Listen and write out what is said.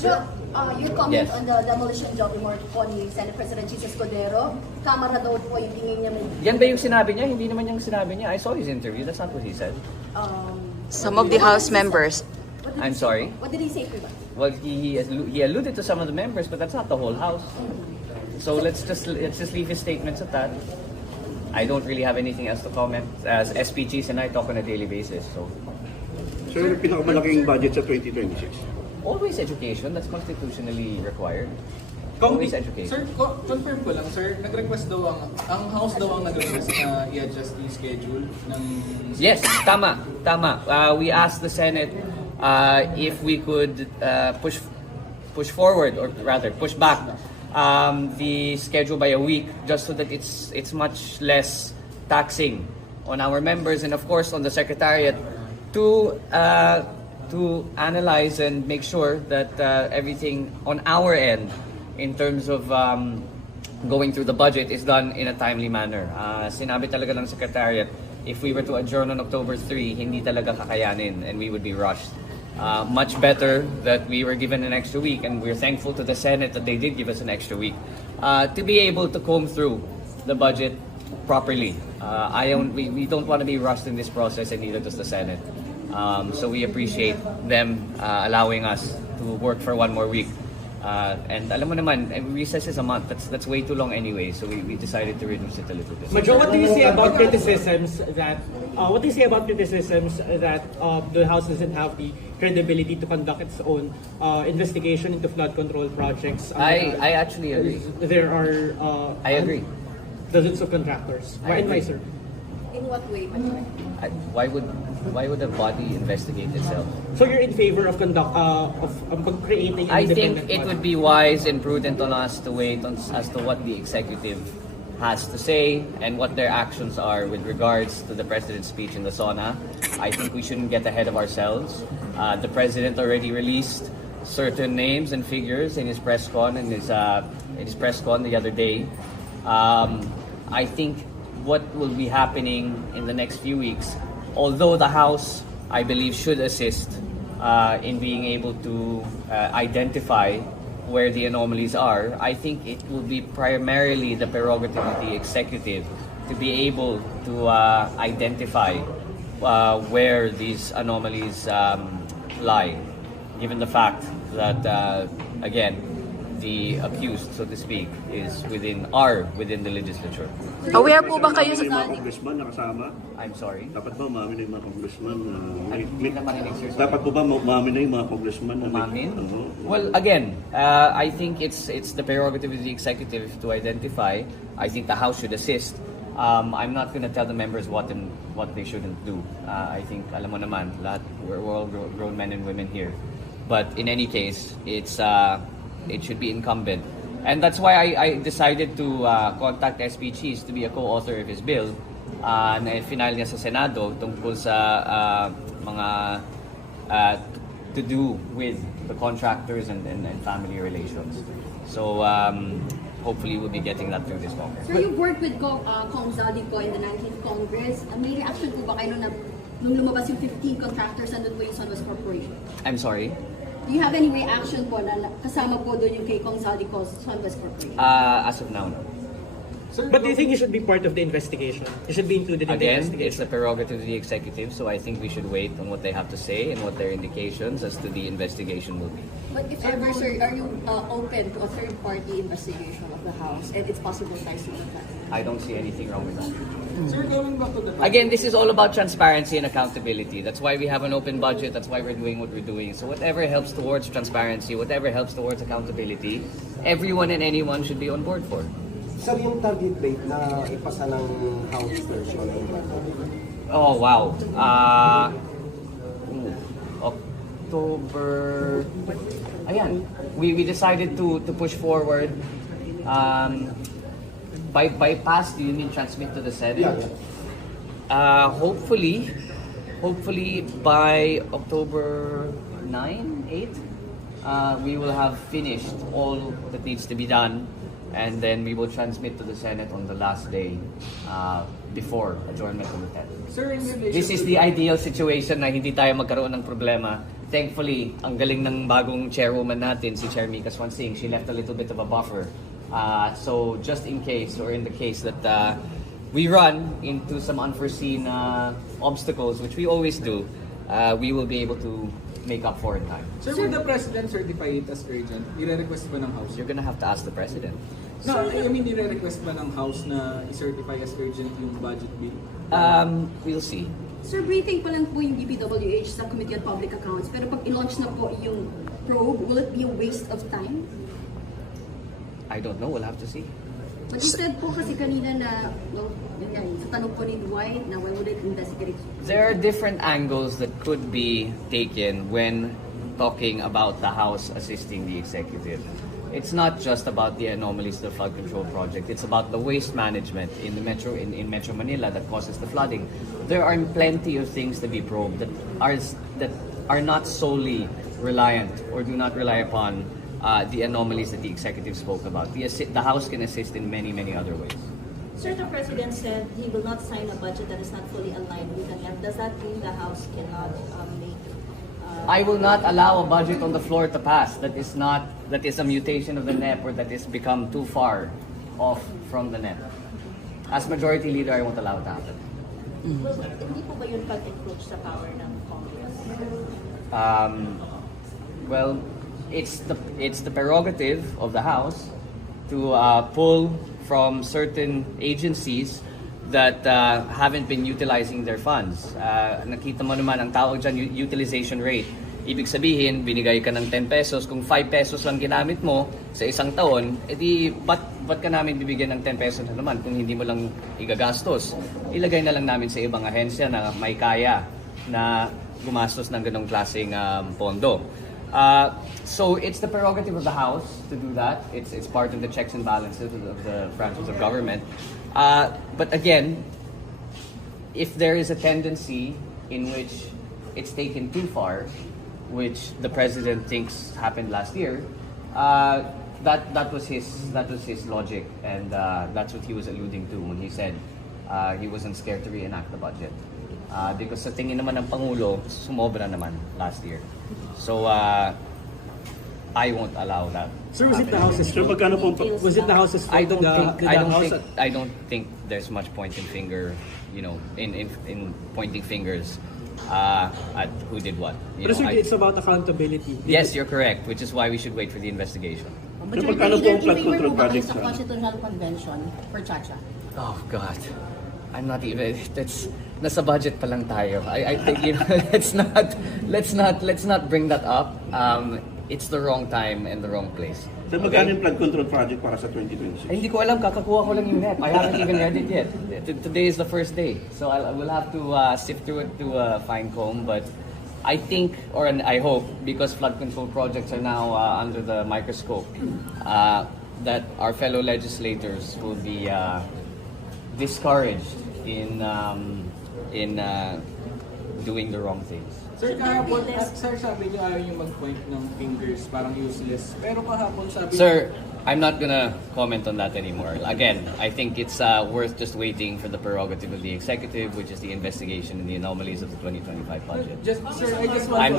Joe, your comment Yes. on the demolition job report po ni Senate President Sen.Escudero, Kamara daw po yung tingin niya may... Yan ba yung sinabi niya? Hindi naman yung sinabi niya. I saw his interview. That's not what he said. Some of the House members. I'm sorry? What did he say to that? Well, he alluded to some of the members, but that's not the whole House. So let's just leave his statements at that. I don't really have anything else to comment. As SPGs and I talk on a daily basis. So Sir, yung pinakamalaking budget sa 2026? always education. That's constitutionally required. Kung Always education. Sir, confirm ko lang, sir, nag-request daw ang House daw ang nag-request na i-adjust the schedule ng... Yes, tama. We asked the Senate if we could push forward, or rather push back the schedule by a week, just so that it's much less taxing on our members and of course on the Secretariat to analyze and make sure that everything on our end in terms of going through the budget is done in a timely manner. Sinabi talaga ng Secretariat, if we were to adjourn on October 3, hindi talaga kakayanin and we would be rushed. Much better that we were given an extra week, and we're thankful to the Senate that they did give us an extra week to be able to comb through the budget properly. We don't want to be rushed in this process, and neither does the Senate. So we appreciate them allowing us to work for one more week. And alam mo naman, recess is a month. That's way too long anyway. So we decided to reduce it a little bit. Joe, what do you say about criticisms that the House doesn't have the credibility to conduct its own investigation into flood control projects? I actually agree. There are I agree. dozens of contractors. Why, sir? In what way? Why would a body investigate itself? So you're in favor of creating an I independent think it body? would be wise and prudent on us to wait as to what the executive has to say and what their actions are with regards to the president's speech in the SONA. I think we shouldn't get ahead of ourselves. The president already released certain names and figures in his press con the other day. I think what will be happening in the next few weeks, although the House, I believe, should assist in being able to identify where the anomalies are, I think it will be primarily the prerogative of the executive to be able to identify where these anomalies lie, given the fact that, again, the accused, so to speak, is within the legislature. Aware po ba kayo Yung sa... mga congressman nakasama? I'm sorry. Dapat ba umamin na yung mga congressman? Hindi na marinig, sir. Sorry. Dapat po ba umamin na yung mga congressman? Umamin? Oo. Well, again, I think it's the prerogative of the executive to identify. I think the House should assist. I'm not going to tell the members what they shouldn't do. I think, alam mo naman, we're all grown men and women here. But in any case, it should be incumbent. And that's why I decided to contact SPGs to be a co-author of his bill na final niya sa Senado tungkol sa mga to do with the contractors and family relations. So hopefully we'll be getting that through this Congress. Sir, you worked with Kong Zaldico in the 19th Congress. May reaction po ba kayo nung lumabas yung 15 contractors nandun po yung Sunwest Corporation? I'm sorry? Do you have any reaction po na kasama po doon yung kay Kong Zaldico's Sunwest Corporation? As of now, no. Sir, But do you think you should be part of the investigation? You should be included in the Again, investigation? it's the prerogative of the executive, so I think we should wait on what they have to say and what their indications as to the investigation will be. But if ever, sir, are you open to a third-party investigation of the House and its possible ties to the fact? I don't see anything wrong with that. sir, going back to the... Again, this is all about transparency and accountability. That's why we have an open budget. That's why we're doing what we're doing. So whatever helps towards transparency, whatever helps towards accountability, everyone and anyone should be on board for. Sir, yung target date na ipasa ng House version ng Oh, wow. October... Ayan. We decided to push forward. By pass, do you mean transmit to the Senate? Yeah. Hopefully by October 9, 8, we will have finished all that needs to be done, and then we will transmit to the Senate on the last day before adjournment on the 10th. Sir, in relation This is to- the ideal situation na hindi tayo magkaroon ng problema thankfully, ang galing ng bagong chairwoman natin, si Chair Mika Swansing, she left a little bit of a buffer. So just in case, or in the case that we run into some unforeseen obstacles, which we always do, we will be able to make up for in time. Sir, will the President certify it as urgent? Nire-request ba ng House? You're gonna have to ask the President. No, I mean, nire-request ba ng House na i-certify as urgent yung budget bill? We'll see. Sir, briefing pa lang po yung DPWH sa Committee on Public Accounts, pero pag i-launch na po yung probe, will it be a waste of time? I don't know, we'll have to see. But you said po kasi kanina na, no, yun yan, sa tanong po ni Dwight, na why would it investigate? There are different angles that could be taken when talking about the House assisting the executive. It's not just about the anomalies of the flood control project. It's about the waste management in the Metro Manila that causes the flooding. There are plenty of things to be probed that are not solely reliant or do not rely upon the anomalies that the executive spoke about. The House can assist in many, many other ways. Sir, the President said he will not sign a budget that is not fully aligned with the NEP. Does that mean the House cannot make... I will not allow a budget on the floor to pass that is a mutation of the NEP or that is become too far off from the NEP. As Majority Leader, I won't allow it to happen. Hindi po ba yun pag-encroach sa power ng Congress? Well, it's the prerogative of the House to pull from certain agencies that haven't been utilizing their funds. Nakita mo naman ang tawag dyan, utilization rate. Ibig sabihin, binigay ka ng 10 pesos. Kung 5 pesos lang ginamit mo sa isang taon, edi ba't ka namin bibigyan ng 10 pesos na naman kung hindi mo lang igagastos? Ilagay na lang namin sa ibang ahensya na may kaya na gumastos ng ganong klaseng pondo. So it's the prerogative of the House to do that. It's part of the checks and balances of the branches of government. But again, if there is a tendency in which it's taken too far, which the President thinks happened last year, that was his logic, and that's what he was alluding to when he said he wasn't scared to reenact the budget. Because sa tingin naman ng Pangulo, sumobra naman last year. So I won't allow that. Sir, was it the House's So, fault? magkano po? Was it the House's fault? I don't House think there's much pointing finger, in pointing fingers at who did what. But sir, it's about accountability. Yes, you're correct, which is why we should wait for the investigation. So, magkano po ang flood control project sa Constitutional Convention for Chacha? Oh God, I'm not even. That's nasa budget pa lang tayo. I think let's not bring that up. It's the wrong time and the wrong place. So, magkano yung flood control project para sa 2026? Hindi ko alam, kakakuha ko lang yung NEP. I haven't even read it yet. Today is the first day. So I will have to sift through it to fine comb. But I think, I hope, because flood control projects are now under the microscope, that our fellow legislators will be discouraged in doing the wrong things. Sir, kahapon, sir, sabi niyo ayaw niyo mag-point ng fingers, parang useless. Pero kahapon sabi Sir, I'm not gonna comment on that anymore. Again, I think it's worth just waiting for the prerogative of the executive, which is the investigation and the anomalies of the 2025 budget. Sir, I just want to